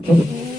Okay.